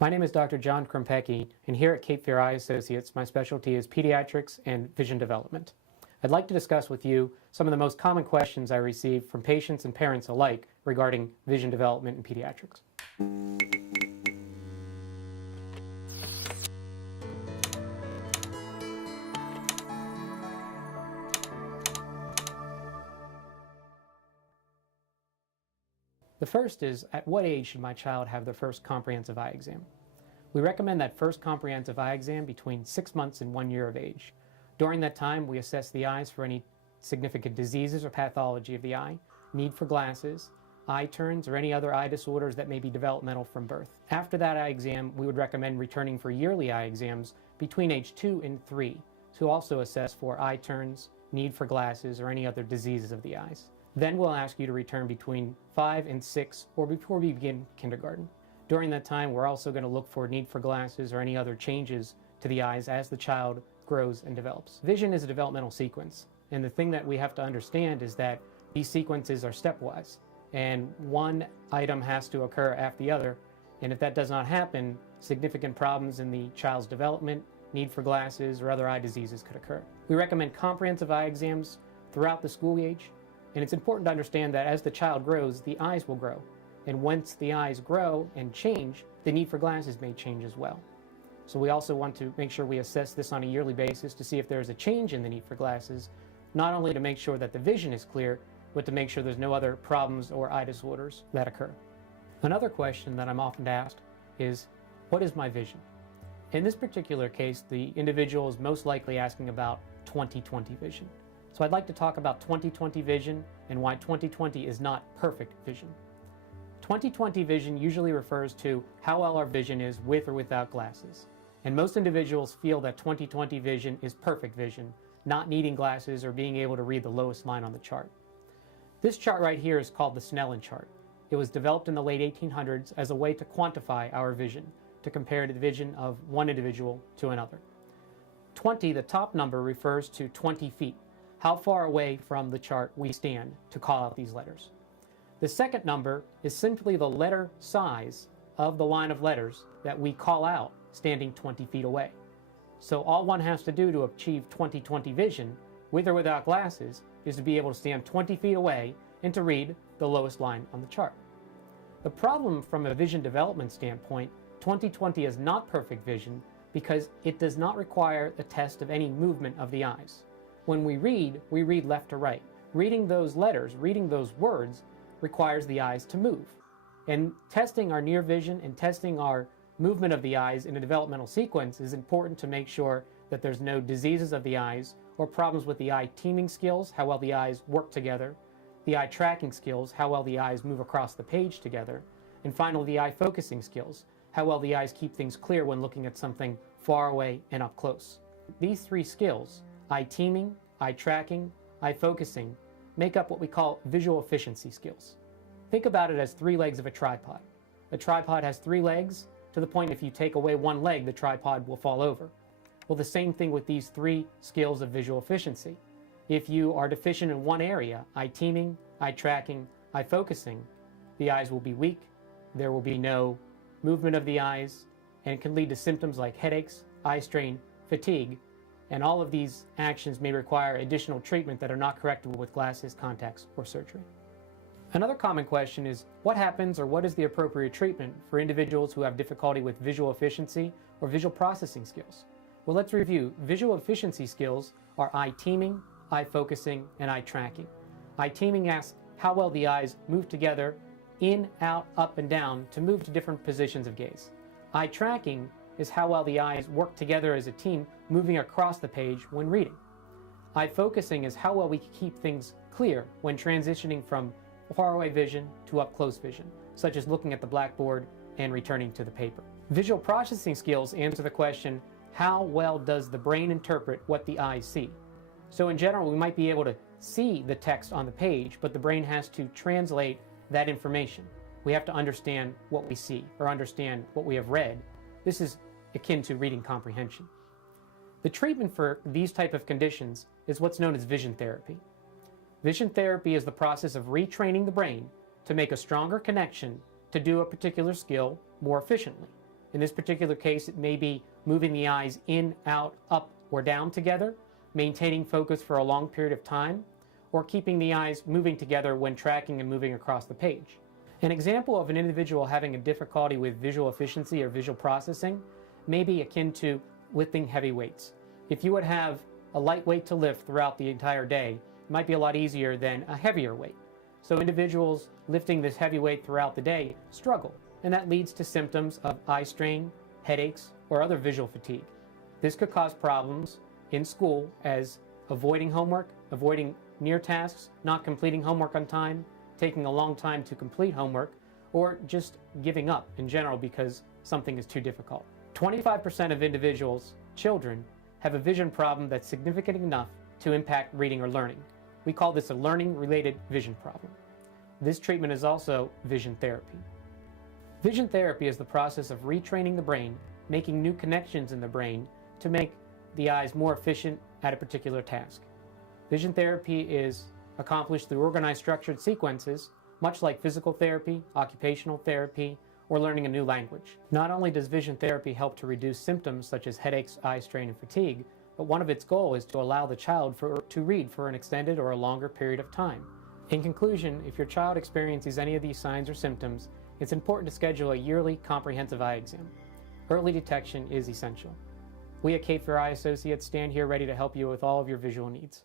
My name is Dr. John Krempecki, and here at Cape Fear Eye Associates, my specialty is pediatrics and vision development. I'd like to discuss with you some of the most common questions I receive from patients and parents alike regarding vision development in pediatrics. The first is, at what age should my child have their first comprehensive eye exam? We recommend that first comprehensive eye exam between 6 months and 1 year of age. During that time, we assess the eyes for any significant diseases or pathology of the eye, need for glasses, eye turns, or any other eye disorders that may be developmental from birth. After that eye exam, we would recommend returning for yearly eye exams between age 2 and 3 to also assess for eye turns, need for glasses, or any other diseases of the eyes. Then we'll ask you to return between 5 and 6 or before we begin kindergarten. During that time, we're also going to look for need for glasses or any other changes to the eyes as the child grows and develops. Vision is a developmental sequence, and the thing that we have to understand is that these sequences are stepwise, and one item has to occur after the other, and if that does not happen, significant problems in the child's development, need for glasses, or other eye diseases could occur. We recommend comprehensive eye exams throughout the school age. And it's important to understand that as the child grows, the eyes will grow. And once the eyes grow and change, the need for glasses may change as well. So we also want to make sure we assess this on a yearly basis to see if there's a change in the need for glasses, not only to make sure that the vision is clear, but to make sure there's no other problems or eye disorders that occur. Another question that I'm often asked is, what is my vision? In this particular case, the individual is most likely asking about 20/20 vision. So I'd like to talk about 20/20 vision and why 20/20 is not perfect vision. 20/20 vision usually refers to how well our vision is with or without glasses. And most individuals feel that 20/20 vision is perfect vision, not needing glasses or being able to read the lowest line on the chart. This chart right here is called the Snellen chart. It was developed in the late 1800s as a way to quantify our vision, to compare the vision of one individual to another. 20, the top number, refers to 20 feet. How far away from the chart we stand to call out these letters. The second number is simply the letter size of the line of letters that we call out standing 20 feet away. So all one has to do to achieve 20/20 vision, with or without glasses, is to be able to stand 20 feet away and to read the lowest line on the chart. The problem from a vision development standpoint, 20/20 is not perfect vision because it does not require a test of any movement of the eyes. When we read left to right. Reading those letters, reading those words, requires the eyes to move. And testing our near vision and testing our movement of the eyes in a developmental sequence is important to make sure that there's no diseases of the eyes or problems with the eye teaming skills, how well the eyes work together, the eye tracking skills, how well the eyes move across the page together, and finally the eye focusing skills, how well the eyes keep things clear when looking at something far away and up close. These three skills, eye teaming, eye tracking, eye focusing, make up what we call visual efficiency skills. Think about it as 3 legs of a tripod. A tripod has 3 legs to the point if you take away one leg, the tripod will fall over. Well, the same thing with these 3 skills of visual efficiency. If you are deficient in one area, eye teaming, eye tracking, eye focusing, the eyes will be weak, there will be no movement of the eyes, and it can lead to symptoms like headaches, eye strain, fatigue, and all of these actions may require additional treatment that are not correctable with glasses, contacts, or surgery. Another common question is, what happens or what is the appropriate treatment for individuals who have difficulty with visual efficiency or visual processing skills? Well, let's review. Visual efficiency skills are eye teaming, eye focusing, and eye tracking. Eye teaming asks how well the eyes move together, in, out, up, and down to move to different positions of gaze. Eye tracking is how well the eyes work together as a team, moving across the page when reading. Eye focusing is how well we can keep things clear when transitioning from faraway vision to up-close vision, such as looking at the blackboard and returning to the paper. Visual processing skills answer the question, how well does the brain interpret what the eyes see? So in general, we might be able to see the text on the page, but the brain has to translate that information. We have to understand what we see or understand what we have read. This is akin to reading comprehension. The treatment for these type of conditions is what's known as vision therapy. Vision therapy is the process of retraining the brain to make a stronger connection to do a particular skill more efficiently. In this particular case, it may be moving the eyes in, out, up, or down together, maintaining focus for a long period of time, or keeping the eyes moving together when tracking and moving across the page. An example of an individual having a difficulty with visual efficiency or visual processing may be akin to lifting heavy weights. If you would have a light weight to lift throughout the entire day, it might be a lot easier than a heavier weight. So individuals lifting this heavy weight throughout the day struggle, and that leads to symptoms of eye strain, headaches, or other visual fatigue. This could cause problems in school as avoiding homework, avoiding near tasks, not completing homework on time, taking a long time to complete homework, or just giving up in general because something is too difficult. 25% of individuals, children, have a vision problem that's significant enough to impact reading or learning. We call this a learning-related vision problem. This treatment is also vision therapy. Vision therapy is the process of retraining the brain, making new connections in the brain to make the eyes more efficient at a particular task. Vision therapy is accomplished through organized structured sequences, much like physical therapy, occupational therapy, or learning a new language. Not only does vision therapy help to reduce symptoms such as headaches, eye strain, and fatigue, but one of its goals is to allow the child to read for an extended or a longer period of time. In conclusion, if your child experiences any of these signs or symptoms, it's important to schedule a yearly comprehensive eye exam. Early detection is essential. We at Cape Fear Eye Associates stand here ready to help you with all of your visual needs.